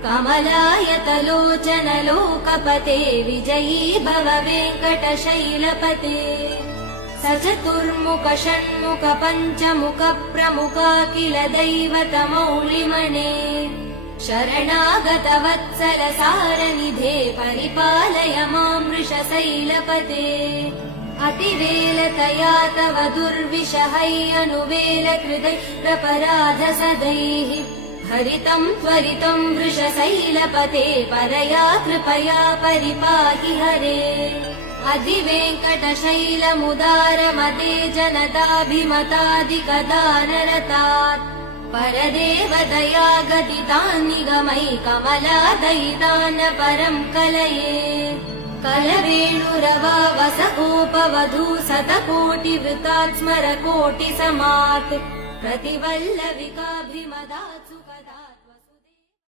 कमलायतलोचन लोकपते विजयी भव वेङ्कटशैलपते स चतुर्मुख षण्मुख पञ्चमुख प्रमुखाखिल दैवतमौलिमने शरणागत वत्सल सारनिधे परिपालय मां वृषशैलपते अतिवेलतया तव दुर्विषहैरनुवेल कृतैरपराध सदैः हरितं त्वरितं वृषशैलपते परया कृपया परिपाहि हरे अधिवेङ्कटशैलमुदारमते जनताभिमतादिकदानरतात् परदेवदया गदितान् निगमै कमलादयितान् परं कलये कलवेणुरवावसगोपवधू शतकोटिवृतात् स्मर कोटिसमात् प्रतिवल्लविकाभिमदात्